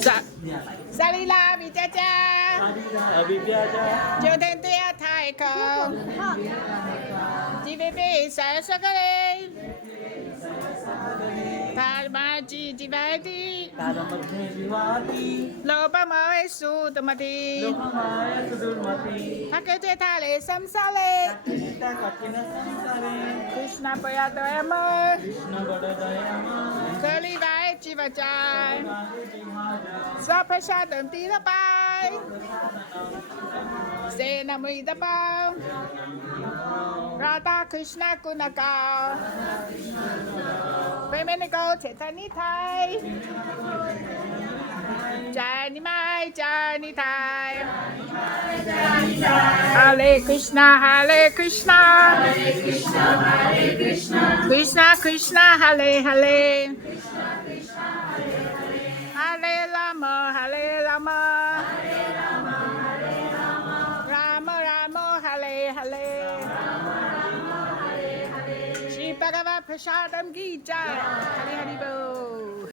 萨利拉比佳佳，अभी क्या जा 九天对呀太空，吉贝贝三十个人，他妈吉吉拜的， तारा मध्ये विवादी 老爸妈会输的嘛的， लोकमाया सुदुर्मती 他给这他的三沙嘞， त्या कठीण संसारे कृष्णा पया तो एम， कृष्ण बड दयामय 这里来吉巴在， बाहुजी महाराज 沙拍沙等地的拜，谁那么的包， राधा कृष्ण गुणगाओ प्रेम ने गो चेतनी थाई जानी माई जानी थाई हरे Krishna Krishna Krishna Hare Hare Hare Ram Ram Ram Hare Hare Shri Bhagavat Prasadam Ki Jai. Hari Hari Bol.